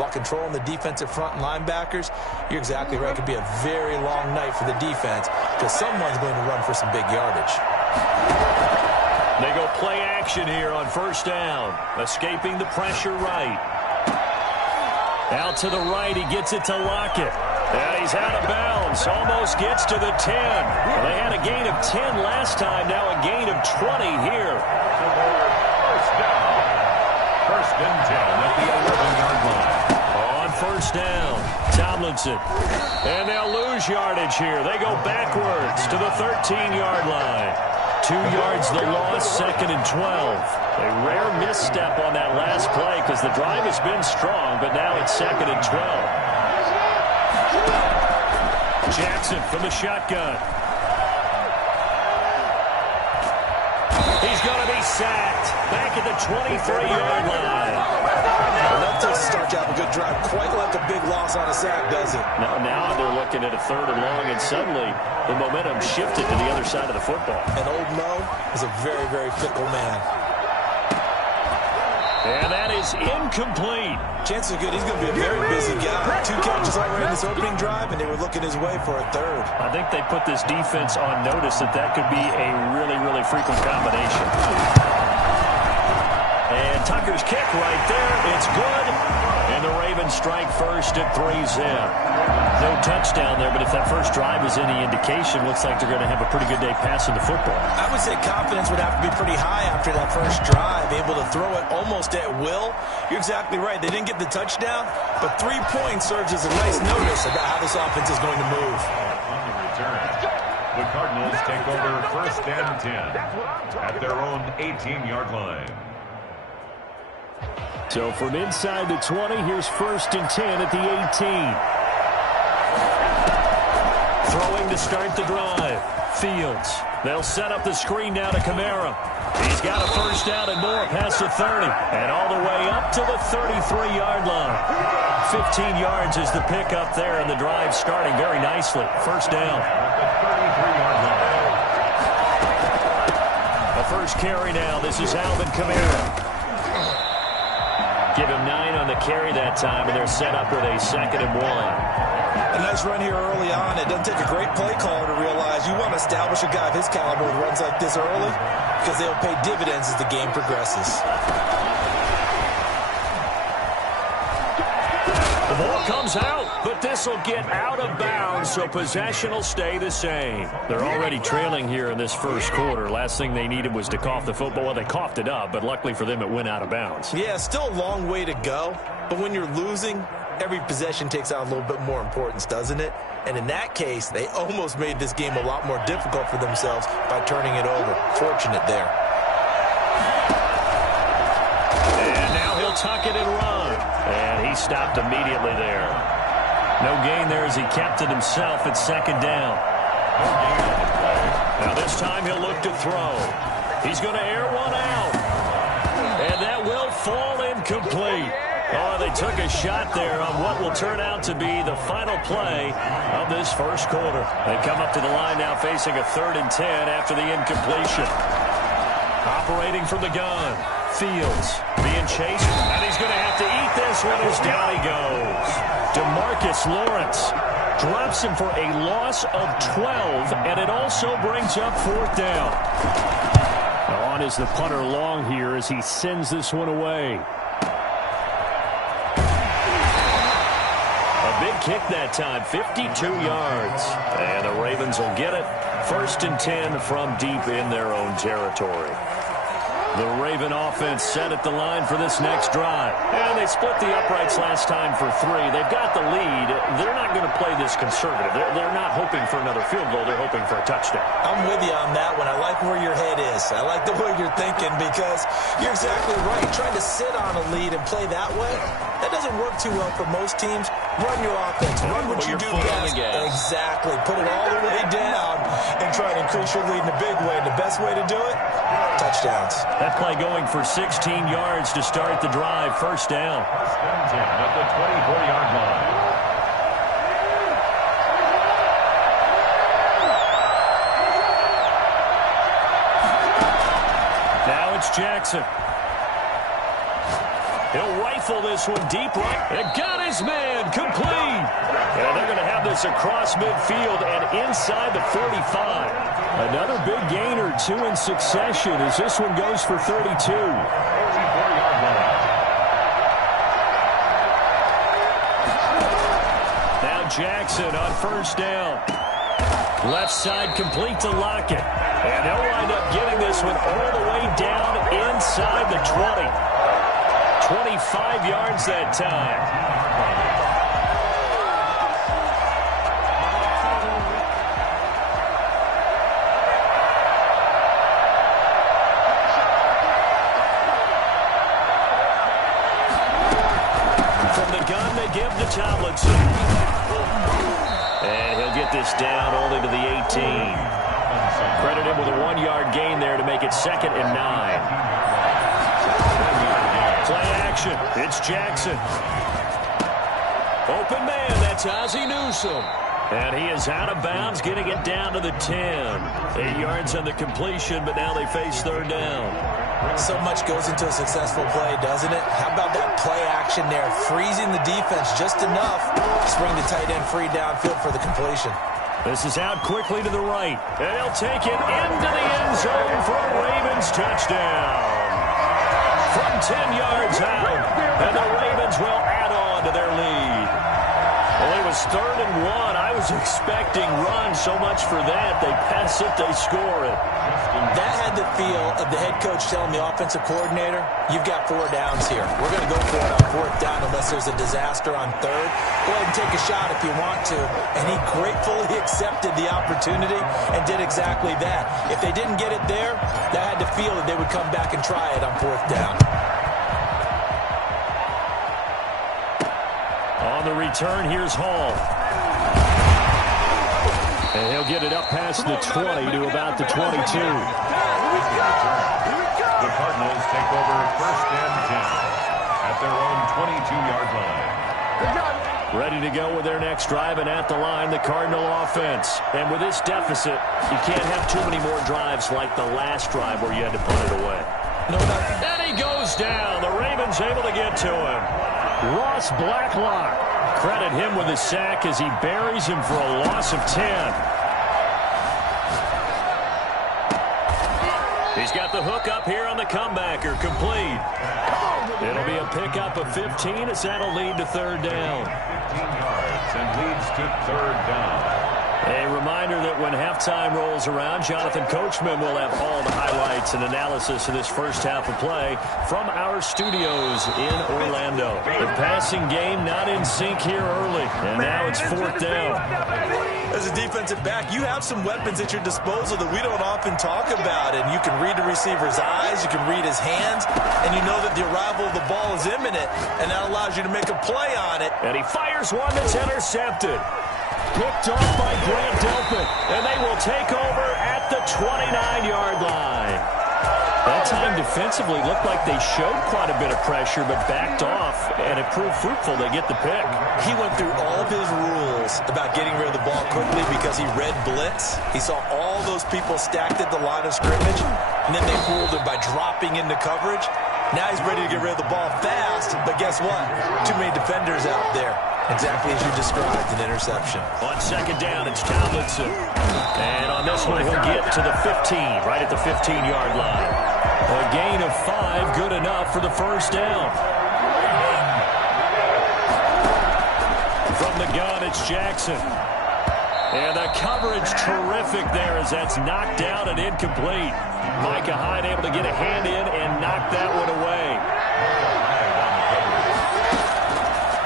while controlling the defensive front and linebackers, you're exactly right. It could be a very long night for the defense because someone's going to run for some big yardage. They go play action here on first down. Escaping the pressure right. Out to the right, he gets it to Lockett. And he's out of bounds. Almost gets to the 10. They had a gain of 10 last time. Now a gain of 20 here. First down. First and 10 at the 11-yard line. On first down, Tomlinson. And they'll lose yardage here. They go backwards to the 13-yard line. 2 yards the loss, second and 12. A rare misstep on that last play because the drive has been strong, but now it's second and 12. Jackson from the shotgun. He's going to be sacked back at the 23-yard line. Well, that takes a start to have a good drive. Quite like a big loss on a sack, does it? Now they're looking at a third and long, and suddenly the momentum shifted to the other side of the football. And old Mo is a very, very fickle man. And that is incomplete. Chances are good he's going to be a very busy guy. 2 catches already in this opening drive, and they were looking his way for a third. I think they put this defense on notice that could be a really, really frequent combination. And Tucker's kick right there. It's good. And the Ravens strike first at 3-zip. No touchdown there, but if that first drive is any indication, looks like they're going to have a pretty good day passing the football. I would say confidence would have to be pretty high after that first drive, able to throw it almost at will. You're exactly right. They didn't get the touchdown, but 3 points serves as a nice notice about how this offense is going to move. On the return, the Cardinals take over first and 10 at their own 18-yard line. So from inside the 20, here's first and 10 at the 18. Throwing to start the drive. Fields. They'll set up the screen now to Kamara. He's got a first down and more past the 30. And all the way up to the 33-yard line. 15 yards is the pickup there, and the drive starting very nicely. First down. The 33-yard line. The first carry now. This is Alvin Kamara. Give him 9 on the carry that time, and they're set up with a second and 1. A nice run here early on. It doesn't take a great play caller to realize you want to establish a guy of his caliber with runs like this early because they'll pay dividends as the game progresses. The ball comes out, but this will get out of bounds, so possession will stay the same. They're already trailing here in this first quarter. Last thing they needed was to cough the football. Well, they coughed it up, but luckily for them, it went out of bounds. Yeah, still a long way to go, but when you're losing, every possession takes on a little bit more importance, doesn't it? And in that case, they almost made this game a lot more difficult for themselves by turning it over. Fortunate there. And now he'll tuck it and run. And he stopped immediately there. No gain there as he kept it himself at second down. Now this time he'll look to throw. He's going to air one out. And that will fall incomplete. Oh, they took a shot there on what will turn out to be the final play of this first quarter. They come up to the line now facing a 3rd and 10 after the incompletion. Operating from the gun. Fields being chased, and he's going to have to eat this one as down he goes. DeMarcus Lawrence drops him for a loss of 12, and it also brings up 4th down. On is the punter long here as he sends this one away. A big kick that time, 52 yards. And the Ravens will get it. 1st and 10 from deep in their own territory. The Raven offense set at the line for this next drive. And they split the uprights last time for 3. They've got the lead. They're not going to play this conservative. They're not hoping for another field goal. They're hoping for a touchdown. I'm with you on that one. I like where your head is. I like the way you're thinking because you're exactly right. Trying to sit on a lead and play that way, that doesn't work too well for most teams. Run your offense. Run what you do best. Exactly. Put it all the way down and try and increase your lead in a big way. And the best way to do it, touchdowns. That play going for 16 yards to start the drive. First down. First and 10 at the 24-yard line. Now it's Jackson. He'll rifle this one deep right. And got his man complete. And they're going to have this across midfield and inside the 45. Another big gain or two in succession as this one goes for 32. 44-yard line. Now Jackson on first down. Left side complete to Lockett. And he'll wind up getting this one all the way down inside the 20. 25 yards that time. From the gun, they give to Tomlinson. And he'll get this down only to the 18. Credit him with a 1-yard gain there to make it 2nd and 9. Play action. It's Jackson. Open man. That's Ozzie Newsome. And he is out of bounds, getting it down to the 10. 8 yards on the completion, but now they face 3rd down. So much goes into a successful play, doesn't it? How about that play action there? Freezing the defense just enough to bring the tight end free downfield for the completion. This is out quickly to the right. And he'll take it into the end zone for a Ravens touchdown. From 10 yards out, and the Ravens will add on to their lead. Well, it was 3rd and 1. I was expecting run, so much for that. They pass it, they score it. That had the feel of the head coach telling the offensive coordinator, you've got 4 downs here. We're going to go for it on 4th down unless there's a disaster on 3rd. Go ahead and take a shot if you want to. And he gratefully accepted the opportunity and did exactly that. If they didn't get it there, that had to feel that they would come back and try it on 4th down. On the return, here's Hall. And he'll get it up past the 20 to about the 22. The Cardinals take over 1st and 10 at their own 22-yard line. Ready to go with their next drive, and at the line, the Cardinal offense. And with this deficit, you can't have too many more drives like the last drive where you had to put it away. No, and he goes down. The Ravens able to get to him. Ross Blacklock. Credit him with a sack as he buries him for a loss of 10. He's got the hook up here on the comebacker, complete. It'll be a pickup of 15 as that'll lead to 3rd down. 15 yards and leads to 3rd down. A reminder that when halftime rolls around, Jonathan Coachman will have all the highlights and analysis of this first half of play from our studios in Orlando. The passing game not in sync here early, and now it's 4th down. As a defensive back, you have some weapons at your disposal that we don't often talk about, and you can read the receiver's eyes, you can read his hands, and you know that the arrival of the ball is imminent, and that allows you to make a play on it. And he fires one that's intercepted. Picked off by Grant Delpit, and they will take over at the 29-yard line. That time defensively looked like they showed quite a bit of pressure, but backed off, and it proved fruitful. They get the pick. He went through all of his rules about getting rid of the ball quickly because he read blitz. He saw all those people stacked at the line of scrimmage, and then they fooled him by dropping into coverage. Now he's ready to get rid of the ball fast, but guess what? Too many defenders out there. Exactly as you described, an interception. On 2nd down, it's Tomlinson. And on this one, he'll get to the 15, right at the 15-yard line. A gain of 5, good enough for the 1st down. From the gun, it's Jackson. And the coverage terrific there as that's knocked down and incomplete. Micah Hyde able to get a hand in and knock that one away.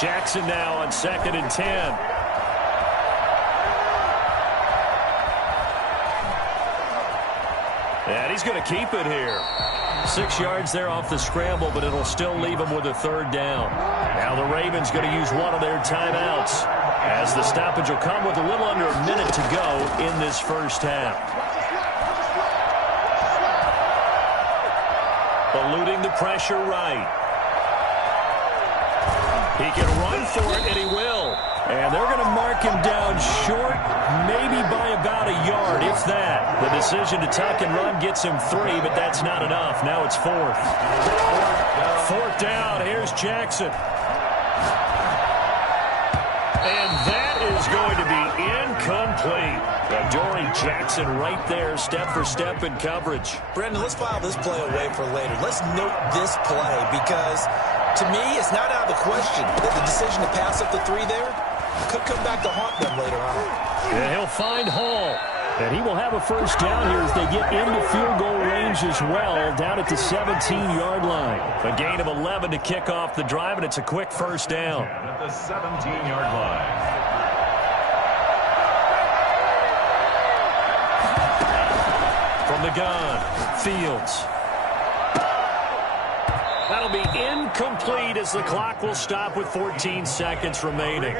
Jackson now on 2nd and 10. And he's going to keep it here. 6 yards there off the scramble, but it'll still leave him with a 3rd down. Now the Ravens going to use one of their timeouts, as the stoppage will come with a little under a minute to go in this first half. Eluding the pressure right. He can run for it, and he will. And they're going to mark him down short, maybe by about a yard, if that. The decision to tuck and run gets him 3, but that's not enough. Now it's 4th. 4th down. Here's Jackson. And that is going to be incomplete. Dory Jackson right there, step for step in coverage. Brandon, let's file this play away for later. Let's note this play because, to me, it's not out of the question that the decision to pass up the 3 there could come back to haunt them later on. And he'll find Hall. And he will have a first down here as they get into field goal range as well, down at the 17-yard line. A gain of 11 to kick off the drive, and it's a quick first down. At the 17-yard line. From the gun, Fields. That'll be incomplete as the clock will stop with 14 seconds remaining.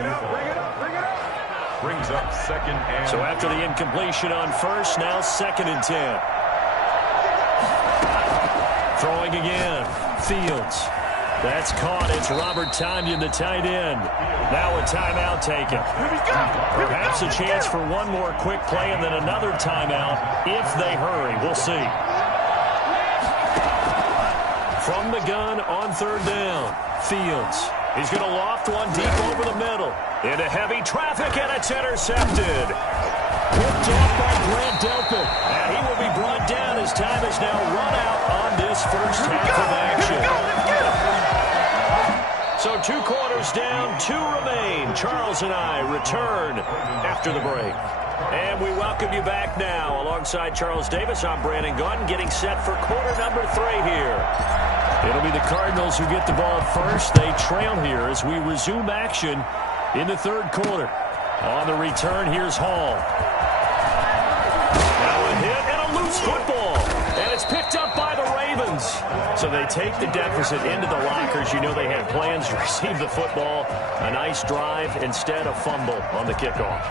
Brings up 2nd and... So after the incompletion on first, now 2nd and 10. Throwing again, Fields. That's caught. It's Robert Tonyan, the tight end. Now a timeout taken. Perhaps a chance for one more quick play and then another timeout if they hurry. We'll see. From the gun on 3rd down, Fields. He's going to loft one deep over the middle. Into heavy traffic, and it's intercepted. Picked off by Grant Delpit. And he will be brought down as time is now run out on this first half of action. So 2 quarters down, 2 remain. Charles and I return after the break. And we welcome you back now. Alongside Charles Davis, I'm Brandon Gunn, getting set for quarter number 3 here. It'll be the Cardinals who get the ball first. They trail here as we resume action in the 3rd quarter. On the return, here's Hall. Now a hit and a loose football. And it's picked up by the Ravens. So they take the deficit into the lockers. You know they had plans to receive the football. A nice drive, instead a fumble on the kickoff.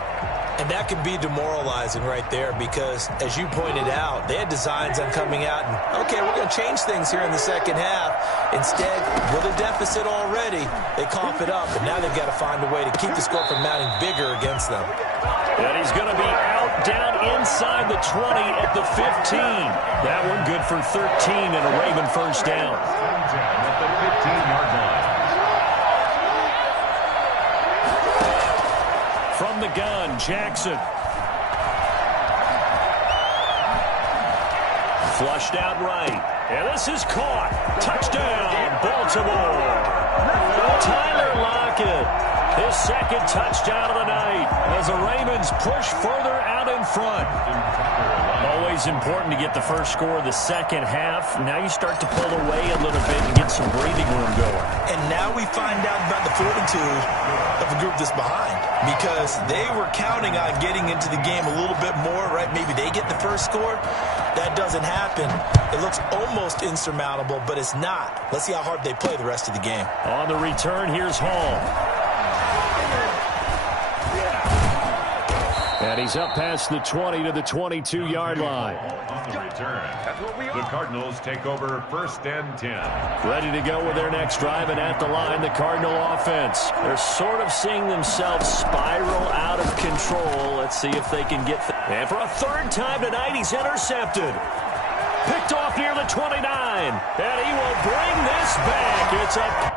And that can be demoralizing right there because, as you pointed out, they had designs on coming out and, okay, we're going to change things here in the second half. Instead, with a deficit already, they cough it up, and now they've got to find a way to keep the score from mounting bigger against them. And he's going to be out down inside the 20 at the 15. That one good for 13 and a Raven first down. At the 15-yard line. From the gun, Jackson. Flushed out right. And this is caught. Touchdown, Baltimore. Tyler Lockett. His 2nd touchdown of the night as the Ravens push further out in front. Always important to get the first score of the second half. Now you start to pull away a little bit and get some breathing room going. And now we find out about the fortitude of the group that's behind because they were counting on getting into the game a little bit more, right? Maybe they get the first score. That doesn't happen. It looks almost insurmountable, but it's not. Let's see how hard they play the rest of the game. On the return, here's Hall. And he's up past the 20 to the 22-yard line. On the return, the Cardinals take over 1st and 10. Ready to go with their next drive, and at the line, the Cardinal offense. They're sort of seeing themselves spiral out of control. Let's see if they can get... And for a 3rd time tonight, he's intercepted. Picked off near the 29. And he will bring this back. It's up...